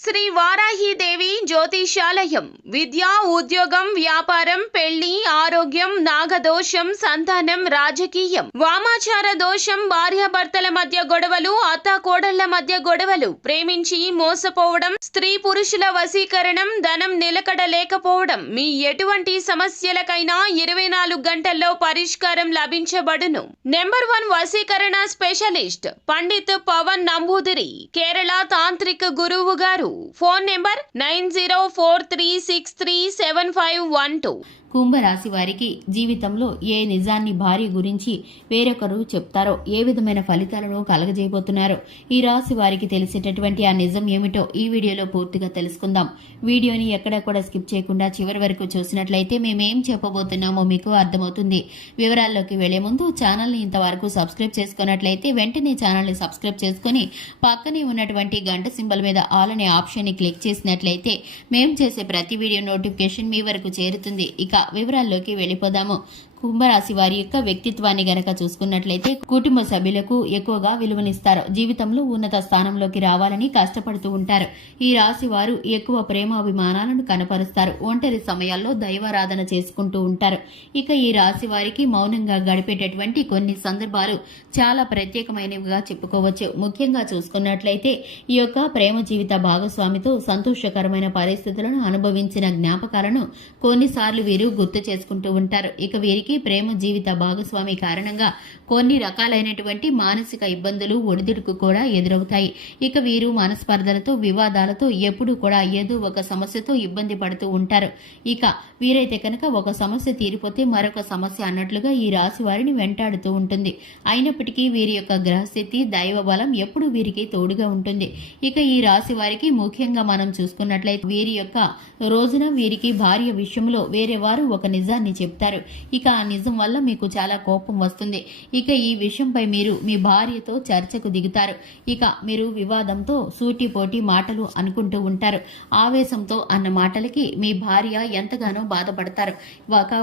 శ్రీ వారాహిదేవి జ్యోతిషాలయం విద్య, ఉద్యోగం, వ్యాపారం, పెళ్లి, ఆరోగ్యం, నాగదోషం, సంతానం, రాజకీయం, వామాచార దోషం, భార్యాభర్తల మధ్య గొడవలు, అత్తాకోడళ్ల మధ్య గొడవలు, ప్రేమించి మోసపోవడం, స్త్రీ పురుషుల వశీకరణం, ధనం నిలకడ లేకపోవడం, మీ ఎటువంటి సమస్యలకైనా 24 గంటల్లో పరిష్కారం లభించబడును. నెంబర్ 1 వశీకరణ స్పెషలిస్ట్ పండిత్ పవన్ నంబూదిరి, కేరళ తాంత్రిక గురువు గారు. Phone number 9043637512. కుంభరాశి వారికి జీవితంలో ఏ నిజాన్ని భార్య గురించి వేరొకరు చెప్తారో, ఏ విధమైన ఫలితాలను కలగజేయబోతున్నారో, ఈ రాశి వారికి తెలిసేటటువంటి ఆ నిజం ఏమిటో ఈ వీడియోలో పూర్తిగా తెలుసుకుందాం. వీడియోని ఎక్కడా కూడా స్కిప్ చేయకుండా చివరి వరకు చూసినట్లయితే మేమేం చెప్పబోతున్నామో మీకు అర్థమవుతుంది. వివరాల్లోకి వెళ్లే ముందు ఛానల్ని ఇంతవరకు సబ్స్క్రైబ్ చేసుకున్నట్లయితే వెంటనే ఛానల్ని సబ్స్క్రైబ్ చేసుకుని పక్కనే ఉన్నటువంటి గంట సింబల్ మీద ఆల్ అనే ఆప్షన్ ని క్లిక్ చేసినట్లయితే మేము చేసే ప్రతి వీడియో నోటిఫికేషన్ మీ వరకు చేరుతుంది. ఇక వివరాల్లోకి వెళ్ళిపోదాము. కుంభరాశి వారి యొక్క వ్యక్తిత్వాన్ని గనక చూసుకున్నట్లయితే కుటుంబ సభ్యులకు ఎక్కువగా విలువనిస్తారు. జీవితంలో ఉన్నత స్థానంలోకి రావాలని కష్టపడుతూ ఉంటారు. ఈ రాశి వారు ఎక్కువ ప్రేమాభిమానాలను కనపరుస్తారు. ఒంటరి సమయాల్లో దైవారాధన చేసుకుంటూ ఉంటారు. ఇక ఈ రాశి వారికి మౌనంగా గడిపేటటువంటి కొన్ని సందర్భాలు చాలా ప్రత్యేకమైనవిగా చెప్పుకోవచ్చు. ముఖ్యంగా చూసుకున్నట్లయితే ఈ యొక్క ప్రేమ జీవిత భాగస్వామితో సంతోషకరమైన పరిస్థితులను అనుభవించిన జ్ఞాపకాలను కొన్నిసార్లు వీరు గుర్తు చేసుకుంటూ ఉంటారు. ఇక వీరికి ప్రేమ జీవిత భాగస్వామి కారణంగా కొన్ని రకాలైనటువంటి మానసిక ఇబ్బందులు, ఒడిదుడుకు కూడా ఎదురవుతాయి. ఇక వీరు మనస్పర్ధలతో, వివాదాలతో ఎప్పుడూ కూడా ఏదో ఒక సమస్యతో ఇబ్బంది పడుతూ ఉంటారు. ఇక వీరైతే కనుక ఒక సమస్య తీరిపోతే మరొక సమస్య అన్నట్లుగా ఈ రాశి వారిని వెంటాడుతూ ఉంటుంది. అయినప్పటికీ వీరి యొక్క గ్రహస్థితి, దైవ బలం ఎప్పుడూ వీరికి తోడుగా ఉంటుంది. ఇక ఈ రాశి వారికి ముఖ్యంగా మనం చూసుకున్నట్లయితే వీరి యొక్క రోజున వీరికి భార్య విషయంలో వేరే వారు ఒక నిజాన్ని చెప్తారు. ఇక ఆ నిజం వల్ల మీకు చాలా కోపం వస్తుంది. ఇక ఈ విషయంపై మీరు మీ భార్యతో చర్చకు దిగుతారు. ఇక మీరు వివాదంతో సూటిపోటి మాటలు అనుకుంటూ ఉంటారు. ఆవేశంతో అన్న మాటలకి మీ భార్య ఎంతగానో బాధపడతారు.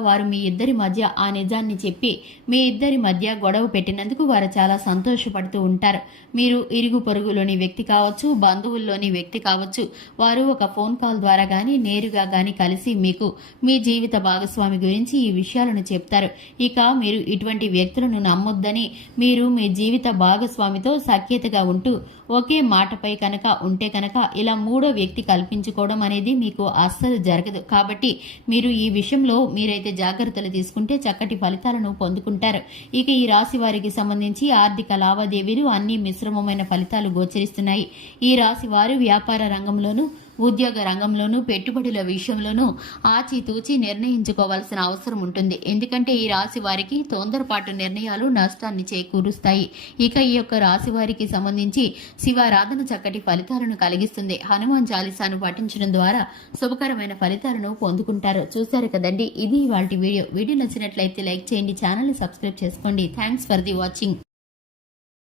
వారు మీ ఇద్దరి మధ్య ఆ నిజాన్ని చెప్పి మీ ఇద్దరి మధ్య గొడవ పెట్టినందుకు వారు చాలా సంతోషపడుతూ ఉంటారు. మీరు ఇరుగు పొరుగులోని వ్యక్తి కావచ్చు, బంధువుల్లోని వ్యక్తి కావచ్చు, వారు ఒక ఫోన్ కాల్ ద్వారా గానీ నేరుగా గానీ కలిసి మీకు మీ జీవిత భాగస్వామి గురించి ఈ విషయాలను చెప్తారు. ఇక మీరు ఇటువంటి వ్యక్తులను నమ్మొద్దని, మీరు మీ జీవిత భాగస్వామితో సఖ్యతగా ఉంటూ ఒకే మాటపై కనుక ఉంటే కనుక ఇలా మూడో వ్యక్తి కల్పించుకోవడం అనేది మీకు అస్సలు జరగదు. కాబట్టి మీరు ఈ విషయంలో మీరైతే జాగ్రత్తలు తీసుకుంటే చక్కటి ఫలితాలను పొందుకుంటారు. ఇక ఈ రాశి వారికి సంబంధించి ఆర్థిక లావాదేవీలు అన్ని మిశ్రమమైన ఫలితాలు గోచరిస్తున్నాయి. ఈ రాశి వారు వ్యాపార రంగంలోనూ, ఉద్యోగ రంగంలోనూ, పెట్టుబడుల విషయంలోనూ ఆచితూచి నిర్ణయించుకోవాల్సిన అవసరం ఉంటుంది. ఎందుకంటే ఈ రాశి వారికి తొందరపాటు నిర్ణయాలు నష్టాన్ని చేకూరుస్తాయి. ఇక ఈ యొక్క రాశి వారికి సంబంధించి శివారాధన చక్కటి ఫలితాలను కలిగిస్తుంది. హనుమాన్ చాలీసాను పఠించడం ద్వారా శుభకరమైన ఫలితాలను పొందుకుంటారు. చూశారు కదండి, ఇది ఇవాల్టి వీడియో. వీడియో నచ్చినట్లయితే లైక్ చేయండి, ఛానల్ని సబ్స్క్రైబ్ చేసుకోండి. Thanks for the watching.